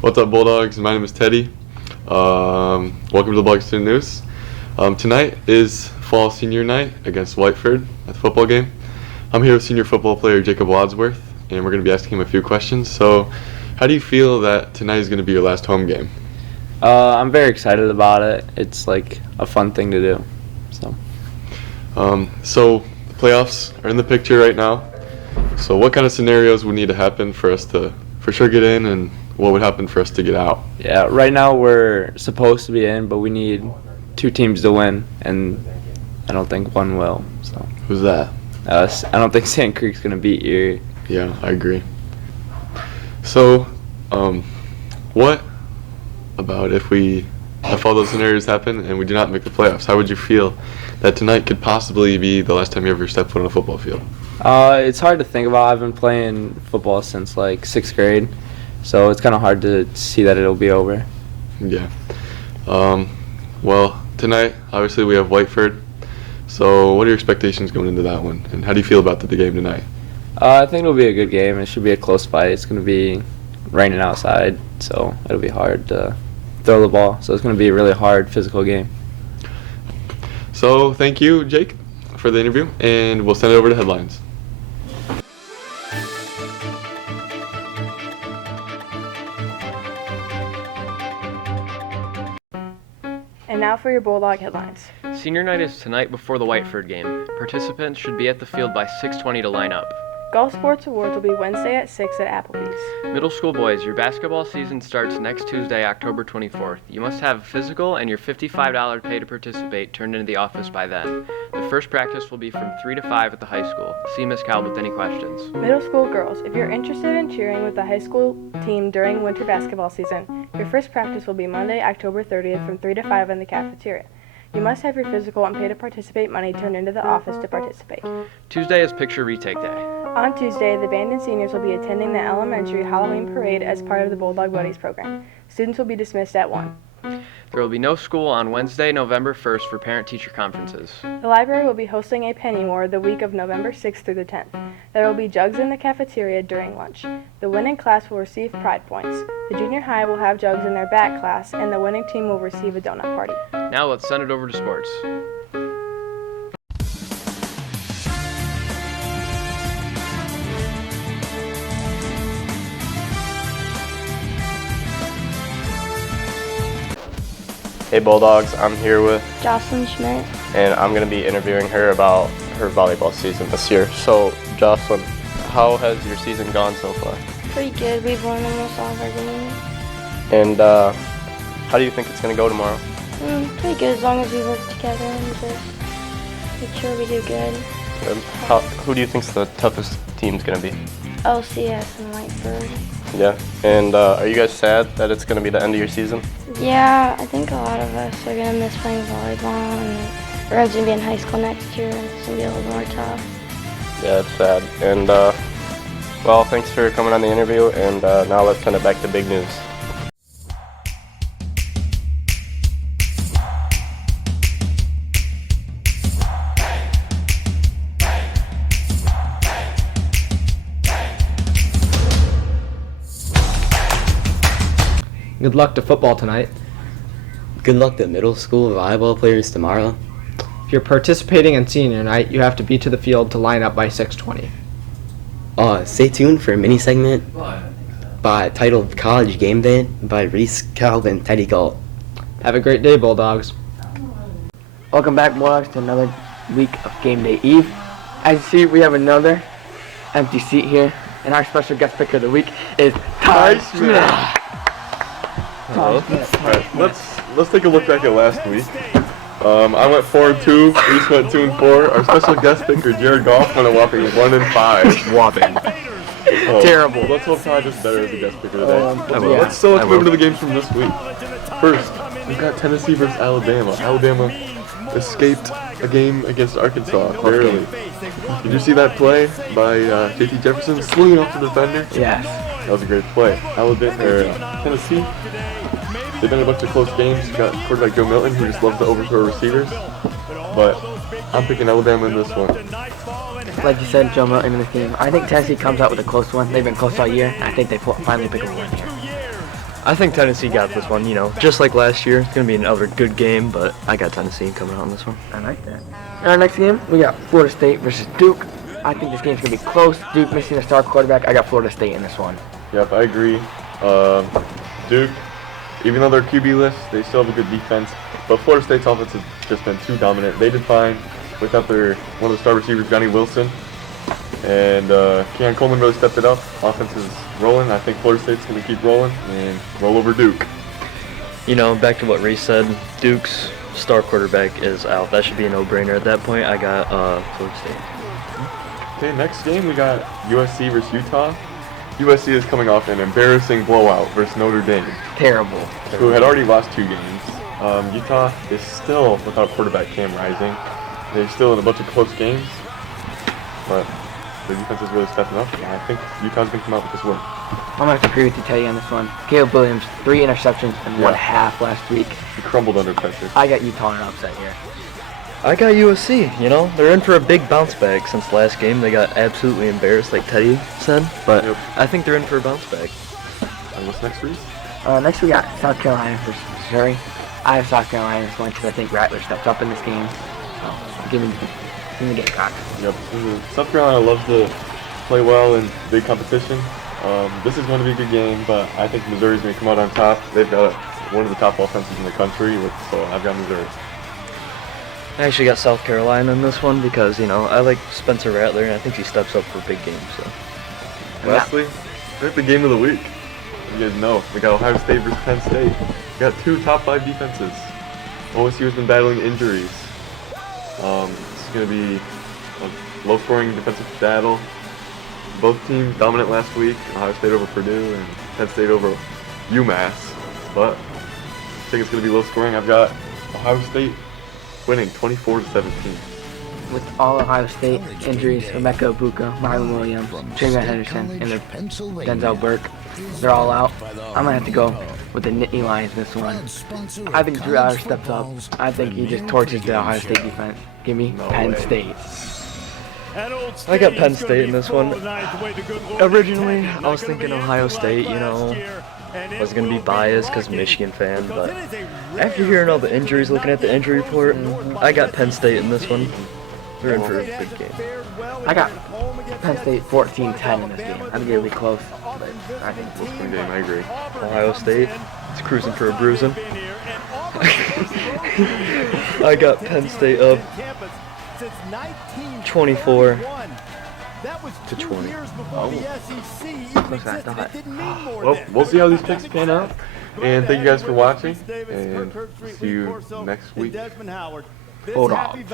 What's up, Bulldogs? My name is Teddy. Welcome to the Bulldog Student News. Tonight is fall senior night against Whiteford at the football game. I'm here with senior football player Jacob Wadsworth, and we're going to be asking him a few questions. So, how do you feel that tonight is going to be your last home game? I'm very excited about it. It's like a fun thing to do. So the playoffs are in the picture right now. So what kind of scenarios would need to happen for us to for sure get in, and what would happen for us to get out? Yeah, right now we're supposed to be in, but we need 2 teams to win, and I don't think one will. So Who's that? I don't think Sand Creek's gonna beat Erie. Yeah, I agree. So, what about if all those scenarios happen and we do not make the playoffs? How would you feel that tonight could possibly be the last time you ever step foot on a football field? It's hard to think about. I've been playing football since like 6th grade, so it's kind of hard to see that it'll be over. Yeah. Well, tonight, obviously, we have Whiteford. So what are your expectations going into that one? And how do you feel about the game tonight? I think it'll be a good game. It should be a close fight. It's going to be raining outside, so it'll be hard to throw the ball. So it's going to be a really hard physical game. So thank you, Jake, for the interview, and we'll send it over to headlines. And now for your Bulldog headlines. Senior night is tonight before the Whiteford game. Participants should be at the field by 6:20 to line up. Golf Sports Awards will be Wednesday at 6 at Applebee's. Middle school boys, your basketball season starts next Tuesday, October 24th. You must have a physical and your $55 pay to participate turned into the office by then. The first practice will be from 3 to 5 at the high school. See Ms. Calb with any questions. Middle school girls, if you're interested in cheering with the high school team during winter basketball season, your first practice will be Monday, October 30th from 3 to 5 in the cafeteria. You must have your physical and pay to participate money turned into the office to participate. Tuesday is picture retake day. On Tuesday, the band and seniors will be attending the elementary Halloween parade as part of the Bulldog Buddies program. Students will be dismissed at 1. There will be no school on Wednesday, November 1st for parent-teacher conferences. The library will be hosting a penny war the week of November 6th through the 10th. There will be jugs in the cafeteria during lunch. The winning class will receive pride points. The junior high will have jugs in their back class, and the winning team will receive a donut party. Now let's send it over to sports. Hey Bulldogs, I'm here with, Jocelyn Schmidt. and I'm going to be interviewing her about her volleyball season this year. So, Jocelyn, how has your season gone so far? Pretty good. We've won almost all of our games. And how do you think it's going to go tomorrow? Pretty good as long as we work together and just make sure we do good. Who do you think's the toughest team's going to be? LCS and Whiteford. Yeah. And are you guys sad that it's going to be the end of your season? Yeah, I think a lot of us are going to miss playing volleyball, and we're going to be in high school next year, and it's going to be a little more tough. Yeah, it's sad. And, well, thanks for coming on the interview, and now let's send it back to big news. Good luck to football tonight. Good luck to middle school volleyball players tomorrow. If you're participating in senior night, you have to be to the field to line up by 6:20. Stay tuned for a mini segment titled College Game Day by Reese Calb and Teddy Galt. Have a great day, Bulldogs. Welcome back, Bulldogs, to another week of Game Day Eve. As you see, we have another empty seat here, and our special guest picker of the week is Ty Schmidt. Let's take a look back at last week. I went 4-2. Reese went 2-4. Our special guest picker, Jared Goff, went a whopping 1-5. Whopping. Terrible. Let's hope Ty does better as a guest picker today. Let's move into the games from this week. First, we've got Tennessee versus Alabama. Alabama escaped a game against Arkansas, barely. Did you see that play by J.T. Jefferson swinging off the defender? Yes. That was a great play. Tennessee, they've been in a bunch of close games. You got quarterback Joe Milton, who just loves to overthrow receivers. But I'm picking Alabama in this one. Like you said, Joe Milton in the team. I think Tennessee comes out with a close one. They've been close all year. I think they finally pick up a win here. I think Tennessee got this one, just like last year. It's going to be another good game, but I got Tennessee coming out on this one. I like that. In our next game, we got Florida State versus Duke. I think this game's going to be close. Duke missing a star quarterback. I got Florida State in this one. Yep, I agree. Duke, even though they're QB-less, they still have a good defense. But Florida State's offense has just been too dominant. They did fine without one of the star receivers, Johnny Wilson. And Keon Coleman really stepped it up. Offense is rolling. I think Florida State's going to keep rolling and roll over Duke. Back to what Reese said, Duke's star quarterback is out. That should be a no-brainer. At that point, I got Florida State. Okay, next game we got USC versus Utah. USC is coming off an embarrassing blowout versus Notre Dame, Terrible. who had already lost 2 games. Utah is still without quarterback Cam Rising. They're still in a bunch of close games, but the defense is really stepping up, and I think Utah's going to come out with this win. I'm going to have to agree with you, Teddy, on this one. Caleb Williams, 3 interceptions in 1/2 last week. He crumbled under pressure. I got Utah in an upset here. I got USC, they're in for a big bounce back since last game. They got absolutely embarrassed, like Teddy said, but I think they're in for a bounce back. And what's next, Reese? Next we got South Carolina versus Missouri. I have South Carolina in this one because I think Rattler stepped up in this game. So give me the Gamecocks. Yep. South Carolina loves to play well in big competition. This is going to be a good game, but I think Missouri's going to come out on top. They've got one of the top offenses in the country, so I've got Missouri. I actually got South Carolina in this one because, I like Spencer Rattler, and I think he steps up for big games. So. Lastly, we're at the game of the week. You guys know, we got Ohio State versus Penn State. We got 2 top 5 defenses. OSU has been battling injuries. This is going to be a low-scoring defensive battle. Both teams dominant last week. Ohio State over Purdue and Penn State over UMass. But I think it's going to be low-scoring. I've got Ohio State winning 24-17. With all Ohio State injuries, Emeka Ibuka, Marlon Williams, Trayvon Henderson, and Denzel Burke, they're all out. I'm going to have to go with the Nittany Lions this one. I think Drew Aller steps up. I think he just torches the Ohio State defense. Give me Penn State. I got Penn State in this one. Originally, I was thinking Ohio State, I was going to be biased because Michigan fan, but after hearing all the injuries, looking at the injury report, I got Penn State in this one. They're in for a big game. I got Penn State 14-10 in this game. I think it'll be close, but I think Close game, I agree. Ohio State, it's cruising for a bruising. I got Penn State up 24-20. Well, we'll see how these picks pan out. And thank you guys for watching. And see you next week. Bulldog.